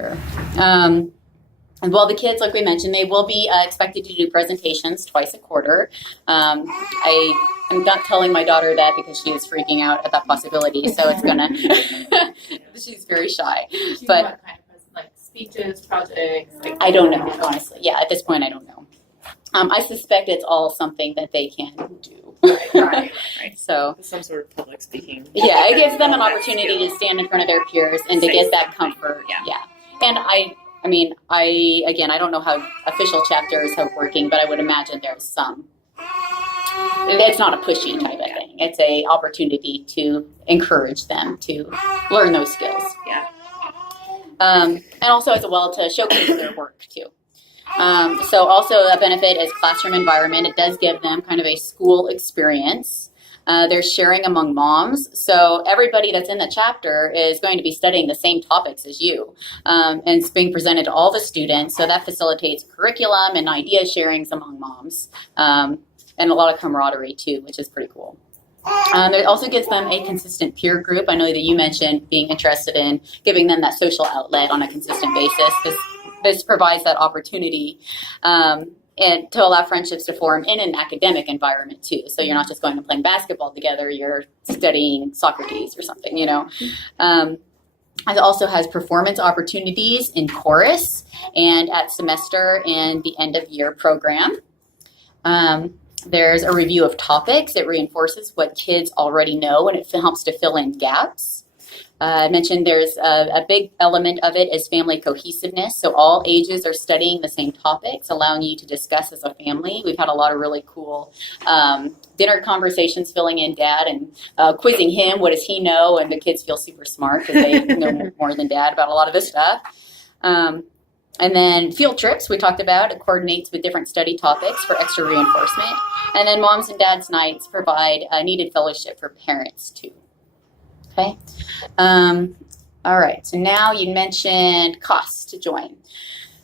And while the kids, like we mentioned, they will be expected to do presentations twice a quarter. I'm not telling my daughter that because she is freaking out at that possibility. So it's gonna. She's very shy. But what kind of like speeches, projects? Like, I don't know, honestly. Yeah, at this point, I don't know. I suspect it's all something that they can do. Right. So some sort of public speaking. Yeah, it gives them an opportunity to stand in front of their peers and to get that comfort. Yeah. And I don't know how official chapters have working, but I would imagine there's some. It's not a pushy type of thing. It's a opportunity to encourage them to learn those skills. Yeah. And also as well to showcase their work too. So also a benefit is classroom environment. It does give them kind of a school experience. There's sharing among moms. So everybody that's in the chapter is going to be studying the same topics as you. And it's being presented to all the students. So that facilitates curriculum and idea sharings among moms. And a lot of camaraderie too, which is pretty cool. It also gives them a consistent peer group. I know that you mentioned being interested in giving them that social outlet on a consistent basis. This provides that opportunity and to allow friendships to form in an academic environment too. So you're not just going and playing basketball together, you're studying Socrates or something, you know. It also has performance opportunities in chorus and at semester and the end of year program. There's a review of topics. It reinforces what kids already know and it helps to fill in gaps. I mentioned there's a big element of it is family cohesiveness. So all ages are studying the same topics, allowing you to discuss as a family. We've had a lot of really cool dinner conversations filling in dad and quizzing him. What does he know? And the kids feel super smart because they know more than dad about a lot of this stuff. And then field trips we talked about. It coordinates with different study topics for extra reinforcement. And then moms and dads nights provide a needed fellowship for parents too. Okay. All right. So now you mentioned costs to join.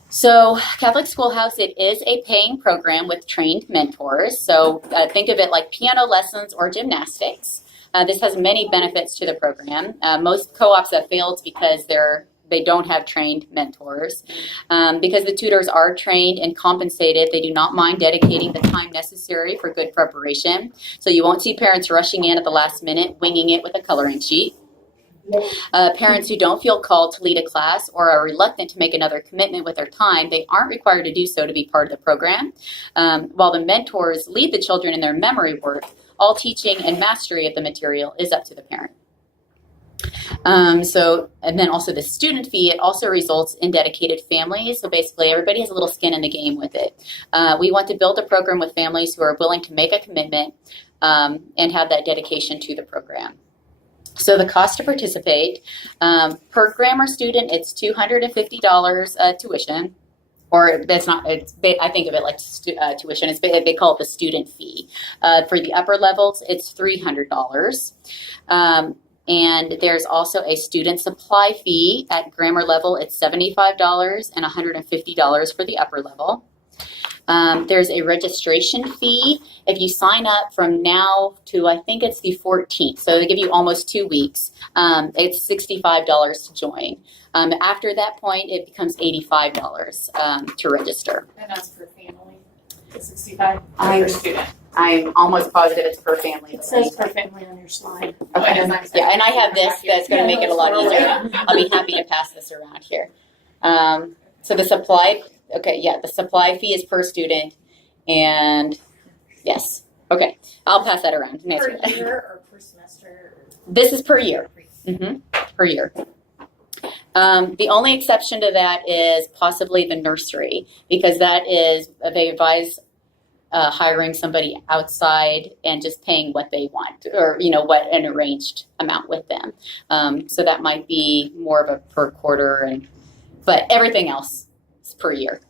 So Catholic Schoolhouse, it is a paying program with trained mentors. So think of it like piano lessons or gymnastics. This has many benefits to the program. Most co-ops have failed because they don't have trained mentors. Because the tutors are trained and compensated, they do not mind dedicating the time necessary for good preparation. So you won't see parents rushing in at the last minute, winging it with a coloring sheet. Parents who don't feel called to lead a class or are reluctant to make another commitment with their time, they aren't required to do so to be part of the program. While the mentors lead the children in their memory work, all teaching and mastery of the material is up to the parent. And then also the student fee, it also results in dedicated families. So basically everybody has a little skin in the game with it. We want to build a program with families who are willing to make a commitment and have that dedication to the program. So the cost to participate, per grammar student, it's $250 tuition. Or that's not, I think of it like tuition. They call it the student fee. For the upper levels, it's $300. And there's also a student supply fee. At grammar level, it's $75 and $150 for the upper level. There's a registration fee. If you sign up from now to, I think it's the 14th, so they give you almost 2 weeks, it's $65 to join. After that point, it becomes $85 to register. And that's per family, $65 per student. I'm almost positive it's per family. It says per family on your slide. Okay. Yeah, and I have this that's going to make it a lot easier. I'll be happy to pass this around here. So the supply fee is per student, and yes, okay, I'll pass that around. Per year or per semester? This is per year. Per year. The only exception to that is possibly the nursery, because that is, they advise hiring somebody outside and just paying what they want, or what an arranged amount with them. So that might be more of a per quarter, but everything else is per year.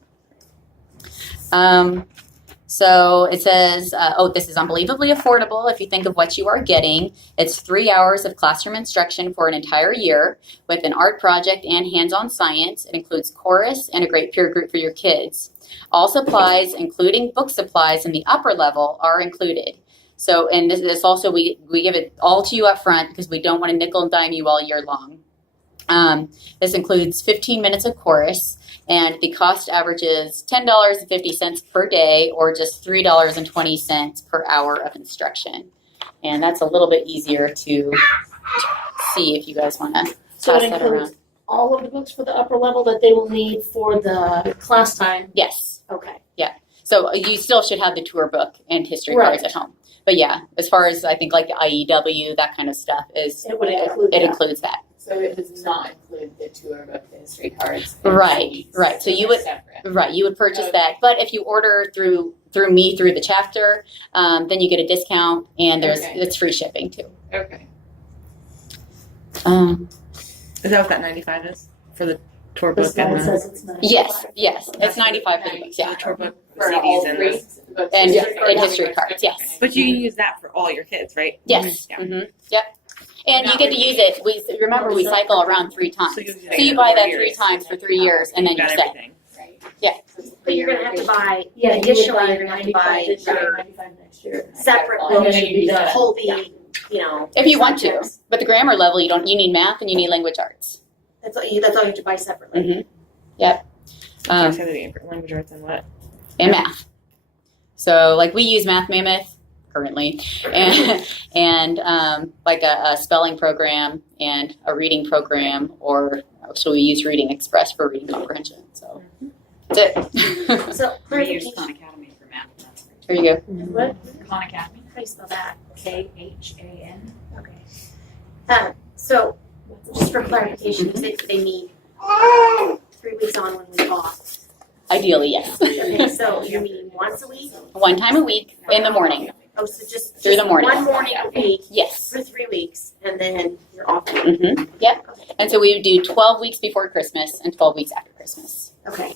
So it says, this is unbelievably affordable if you think of what you are getting. It's 3 hours of classroom instruction for an entire year with an art project and hands-on science. It includes chorus and a great peer group for your kids. All supplies, including book supplies in the upper level, are included. So, and this also, we give it all to you up front because we don't want to nickel and dime you all year long. This includes 15 minutes of chorus, and the cost averages $10.50 per day, or just $3.20 per hour of instruction. And that's a little bit easier to see if you guys want to So pass it that includes around. all of the books for the upper level that they will need for the class time? Yes. Okay. So you still should have the tour book and history Right. cards at home. But yeah, as far as I think like the IEW, that kind of stuff is, It would include it that. includes that. So it does not include the tour book, the history cards. Right, right. So you would, Separate. right, you would purchase Okay. that. But if you order through me through the chapter, then you get a discount, and Okay. it's free shipping too. Okay. Is that what that 95 is for the tour book This one and the, says it's 95. Yes, it's 95 for the books, yeah, the tour book, the For all CDs, and three the, books, and history cards, history cards, yes. but you can use that for all your kids, right? Yes. Yeah. Yep. And you get to use it. Remember we cycle around 3 times. So you So you buy that 3 times for 3 years, and then You've you're got set. everything. Right. But you're gonna have to buy, Yeah, you would additionally, buy you're gonna have to 95 buy this year, your 95 next year. separate And then books you do to that. hold the, If you want to, subjects. but the grammar level, you need math and you need language arts. That's all you have to buy separately. Mm-hmm. Yep. You said the language arts and what? And math. So like we use Math Mammoth currently, and like a spelling program and a reading program, or actually we use Reading Express for reading comprehension. So that's it. So We use clarification, Khan Academy for math. That's There you go. What? Khan Academy. how do you spell that? KHAN. Okay. So just for clarification, you said they meet 3 weeks on, 1 week off. Ideally, yes. Okay, so you're meeting once a week? 1 time a week in the morning. Oh, so just Through the morning. 1 morning a week Yes. for 3 weeks, and then you're off. Mm-hmm. Yep. And so we would do 12 weeks before Christmas and 12 weeks after Christmas. Okay.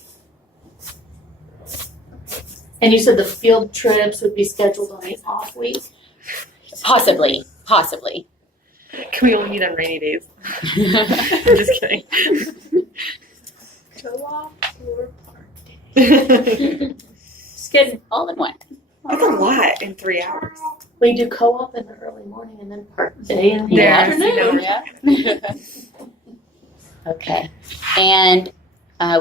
And you said the field trips would be scheduled on the off week? Possibly. Can we only meet on rainy days? I'm just kidding. Co-op or park? Just kidding. All in one. That's a lot in 3 hours. We do co-op in the early morning and then park day in the Yeah. afternoon. Yeah. Okay. And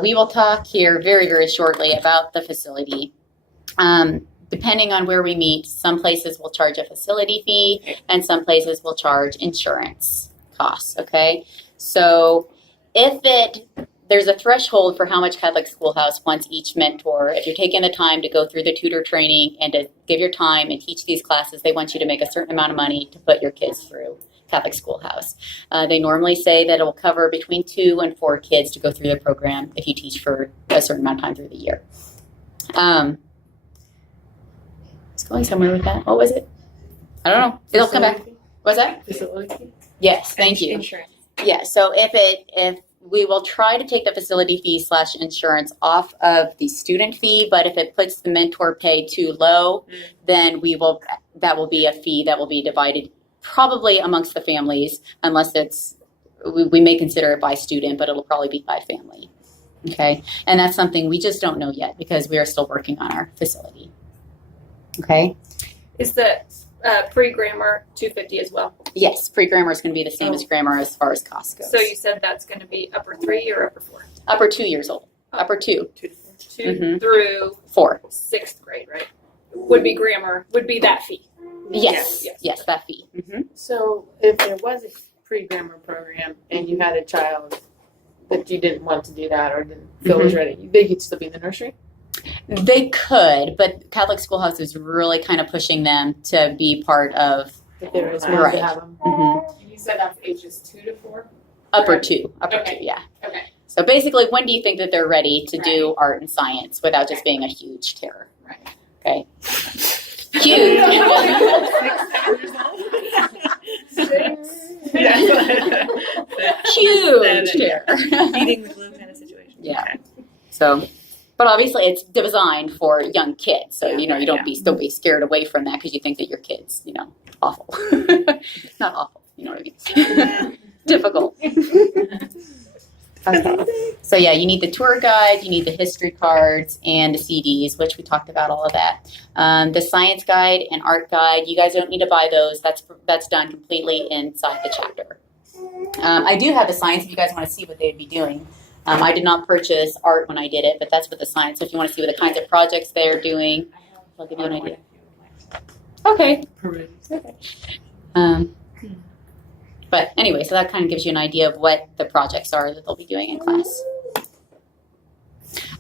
we will talk here very, very shortly about the facility. Depending on where we meet, some places will charge a facility fee and some places will charge insurance costs, okay? So there's a threshold for how much Catholic Schoolhouse wants each mentor. If you're taking the time to go through the tutor training and to give your time and teach these classes, they want you to make a certain amount of money to put your kids through Catholic Schoolhouse. They normally say that it will cover between 2 and 4 kids to go through the program if you teach for a certain amount of time through the year. It's going somewhere with that. What was it? I don't know. It'll come back. What's that? Facility. Yes, thank you. Insurance. Yeah, so if we will try to take the facility fee / insurance off of the student fee, but if it puts the mentor pay too low, then that will be a fee that will be divided probably amongst the families, unless we may consider it by student, but it'll probably be by family. Okay, and that's something we just don't know yet because we are still working on our facility. Okay. Is the pre-grammar $250 as well? Yes, pre-grammar is going to be the same as grammar as far as cost goes. So you said that's going to be upper 3 or upper 4? Upper 2 years old. Upper 2. 2 to 4. 2 Mhm. through 4. 6th grade, right? Would be grammar, would be that fee. Yes. Yes. Yes, that fee. Mm-hmm. So if there was a pre-grammar program and you had a child that you didn't want to do that or didn't feel was ready, they could still be in the nursery? They could, but Catholic Schoolhouse is really kind of pushing them to be part of If there is one Right. to have them. You said that's ages 2 to 4? upper 2. Upper Okay. 2, yeah. Okay. So basically, when do you think that they're ready to do art and science without just being a huge terror? Right. Okay. Huge. Huge terror. Eating the glue kind of situation. Yeah. Okay. So, but obviously it's designed for young kids. So, you don't don't be scared away from that because you think that your kid's, awful. Not awful, you know what I mean? Difficult. Okay. So yeah, you need the tour guide, you need the history cards and the CDs, which we talked about all of that. The science guide and art guide, you guys don't need to buy those. That's done completely inside the chapter. I do have the science if you guys want to see what they'd be doing. I did not purchase art when I did it, but that's what the science. So if you want to see what the kinds of projects they're doing, I'll give you an idea. Okay. Okay. But anyway, so that kind of gives you an idea of what the projects are that they'll be doing in class.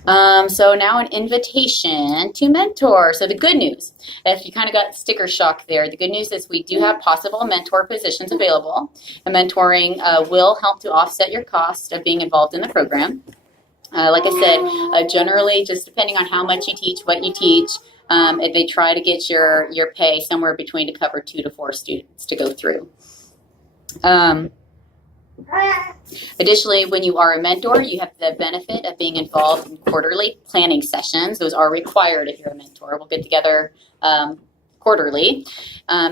So now an invitation to mentor. So the good news, if you kind of got sticker shock there, the good news is we do have possible mentor positions available. And mentoring will help to offset your cost of being involved in the program. Like I said, generally just depending on how much you teach, what you teach, they try to get your pay somewhere between to cover 2 to 4 students to go through. Additionally, when you are a mentor, you have the benefit of being involved in quarterly planning sessions. Those are required if you're a mentor. We'll get together quarterly.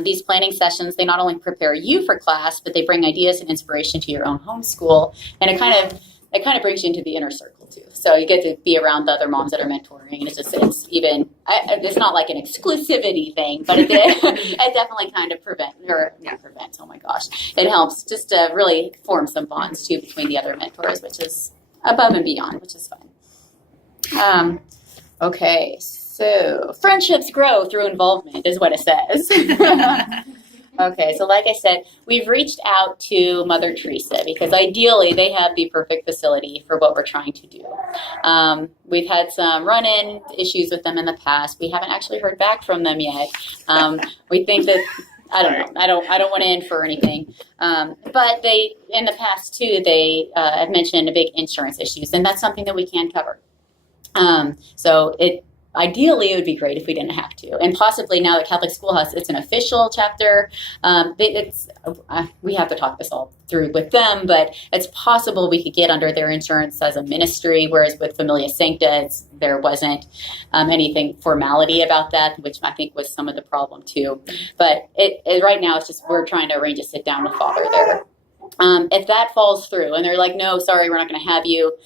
These planning sessions, they not only prepare you for class, but they bring ideas and inspiration to your own homeschool, and it kind of brings you into the inner circle too. So you get to be around the other moms that are mentoring, and it's not like an exclusivity thing, but it definitely kind of prevents. Oh my gosh, it helps just to really form some bonds too between the other mentors, which is above and beyond, which is fun. Okay, so friendships grow through involvement is what it says. Okay, so like I said, we've reached out to Mother Teresa because ideally they have the perfect facility for what we're trying to do. We've had some run-in issues with them in the past. We haven't actually heard back from them yet. We think that, I don't know, I don't want to infer anything. But they, in the past too, they have mentioned a big insurance issues, and that's something that we can cover. Ideally, it would be great if we didn't have to. And possibly now that Catholic Schoolhouse, it's an official chapter. We have to talk this all through with them, but it's possible we could get under their insurance as a ministry, whereas with Familia Sancta, there wasn't anything formality about that, which I think was some of the problem too. But right now, it's just we're trying to arrange a sit down with Father there. If that falls through and they're like, no, sorry, we're not going to have you.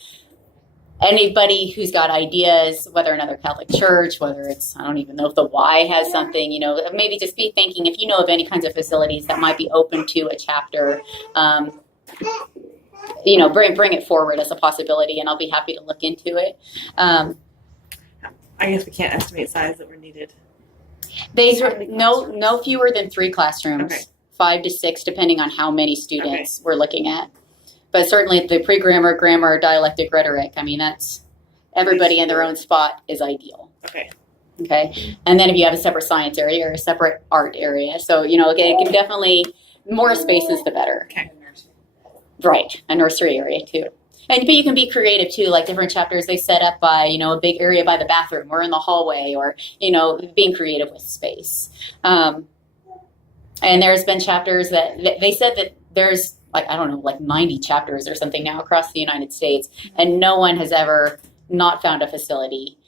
Anybody who's got ideas, whether another Catholic church, whether it's, I don't even know if the Y has something, maybe just be thinking if you know of any kinds of facilities that might be open to a chapter, bring it forward as a possibility, and I'll be happy to look into it. I guess we can't estimate size that were needed. No fewer than 3 classrooms, Okay. 5 to 6, depending on how many students we're looking at. But certainly the pre-grammar, grammar, dialectic, rhetoric, that's everybody in their own spot is ideal. Okay. Okay. And then if you have a separate science area or a separate art area. So, it can definitely, more spaces the better. Okay. Right. A nursery area too. But you can be creative too, like different chapters they set up by, a big area by the bathroom or in the hallway or, being creative with space. And there's been chapters that they said that there's, 90 chapters or something now across the United States, and no one has ever not found a facility.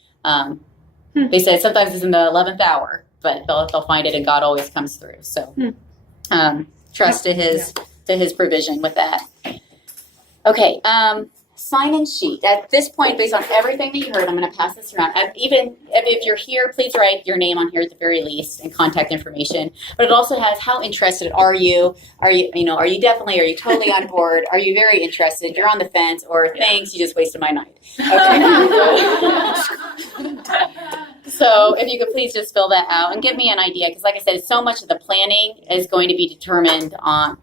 They said sometimes it's in the 11th hour, but they'll find it, and God always comes through. So trust to his provision with that. Okay, sign-in sheet. At this point, based on everything that you heard, I'm going to pass this around. Even if you're here, please write your name on here at the very least and contact information. But it also has how interested are you? Are you totally on board? Are you very interested? You're on the fence, or thanks, you just wasted my night. Okay. So if you could please just fill that out and give me an idea, because like I said, so much of the planning is going to be determined on,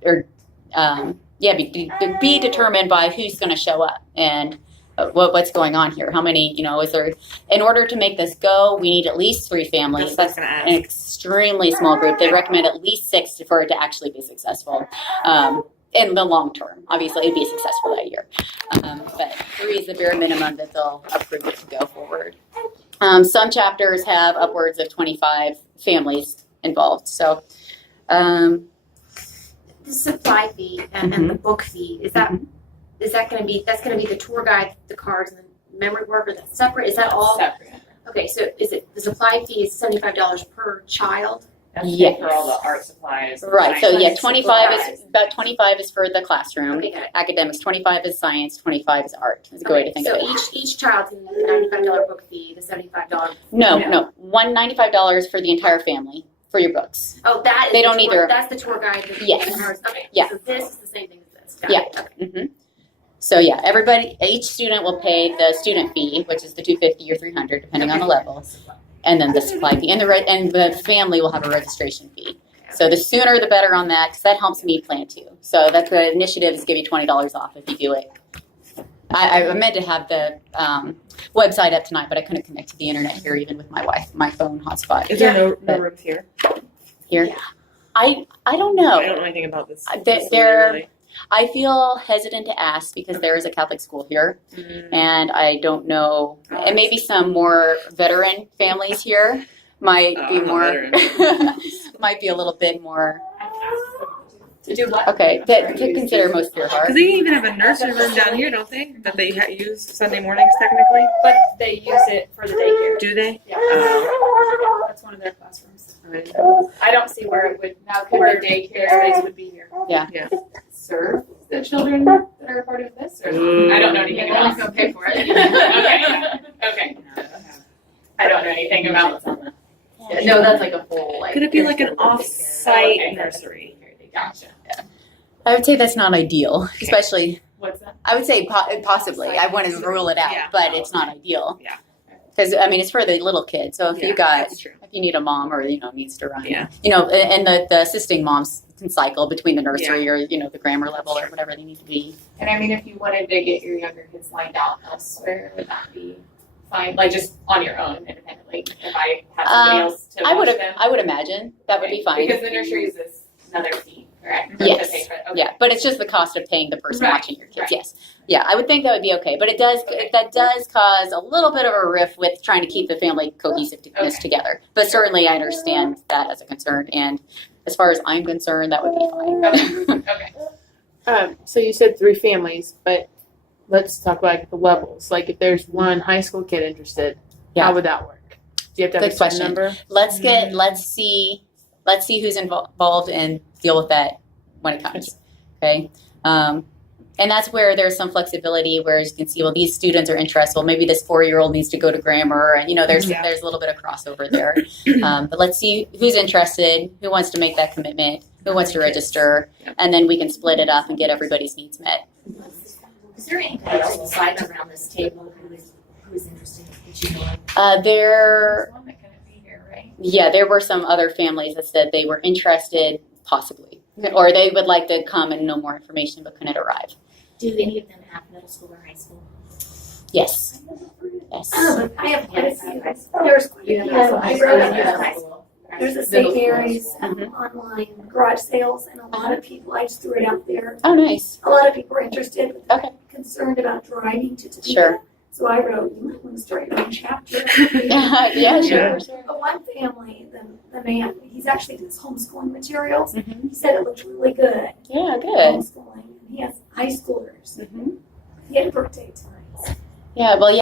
be determined by who's going to show up and what's going on here. How many, is there, in order to make this go, we need at least 3 families. That's an extremely small group. They recommend at least 6 for it to actually be successful in the long term. Obviously, it'd be successful that year. But 3 is the bare minimum that they'll approve it to go forward. Some chapters have upwards of 25 families involved. So, The supply fee and the book fee, is that going to be, that's going to be the tour guide, the cards, and the memory work, or that's separate? Is that all? Separate. Okay, so is it, the supply fee is $75 per child? That's Yes. for all the art supplies. Right. So Science 25 is supplies. about 25 is for the classroom. Okay, got it. Academics, 25 is science, 25 is art. Is a good way to think So of it. each child's in the $95 book fee, the $75. No. $195 for the entire family for your books. Oh, that is They the don't tour, either. That's the tour guide. Yes. Okay. Yeah. So this is the same thing as this. classes. Got Yeah. it. Okay. hmm So yeah, everybody, each student will pay the student fee, which is the $250 or $300, depending on the level, and then the supply fee, and the family will have a registration fee. So the sooner the better on that, because that helps me plan too. So that's the initiative is give you $20 off if you do it. I meant to have the website up tonight, but I couldn't connect to the internet here, even with my phone hotspot. Is there no rooms here? Here, Yeah. I don't I know. don't know anything about this. There- facility, there- really. I feel hesitant to ask because there is a Catholic school here, and I don't know. And maybe some more veteran families here might be I'm a more, veteran. might be a little bit more. To do what? Okay, to consider most pure heart. Because they even have a nursery room down here, don't they? That they use Sunday mornings technically. But they use it for the daycare. Do they? Yeah. That's one of their classrooms. Oh. I don't see where it would, where daycare space would be here. Yeah. Serve the children that are a part of this, or I don't know anything about it. Don't pay for it. Okay. I don't know anything about it. No, that's like a full. Could it be like an Okay. off-site nursery? Gotcha. I would say that's not ideal, especially. What's that? I would say possibly. I want to rule it out, Yeah. but it's not ideal. Yeah. Because I mean, it's for the little kids. So if Yeah, you got, that's true. if you need a mom or needs to run, Yeah. and the assisting moms can cycle between the nursery or the grammar level or whatever they need to be. And I mean, if you wanted to get your younger kids lined out elsewhere, would that be fine? Like just on your own, independently. If I had somebody else to watch them. I would imagine that would be fine. Because the nursery is another fee, correct? Yes. To pay for it. Okay. Yeah, but it's just the cost of paying the person Right, watching your kids. right. Yes, yeah, I would think that would be okay. But that does cause a little bit of a rift with trying to keep the family cohesiveness Okay. together. But certainly, I understand that as a concern, and as far as I'm concerned, that would be fine. Okay. So you said 3 families, but let's talk about like the levels. Like if there's one high school kid interested, Yeah. how would that work? Do you have to have Good a certain question. number? Let's see who's involved and deal with that when it comes. Okay. And that's where there's some flexibility where you can see, well, these students are interested. Well, maybe this 4-year-old needs to go to grammar, and there's Yeah. there's a little bit of crossover there. But let's see who's interested, who wants to make that commitment, who wants to register, and then we can split it up and get everybody's needs met. Is there anybody else besides around this table who's interested that you know of? There There's one that couldn't be here, right? Yeah, there were some other families that said they were interested, possibly, or they would like to come and know more information but couldn't arrive. Do any of them have middle school or high school? Yes. Yes. I have quite a few. There's quite a few. I wrote there's a St. Mary's online garage sales, and a lot of people, I just threw it out there. Oh, nice. A lot of people are interested, but Okay. concerned about driving to Topeka. Sure. So I wrote, you might want to start your own chapter. Yeah, sure. But one family, the man, he's actually does homeschooling materials. Mhm. He said it looked really good. Yeah, good. Homeschooling. And he has high schoolers. Mhm. He had birthday tonight. Yeah, well, yeah.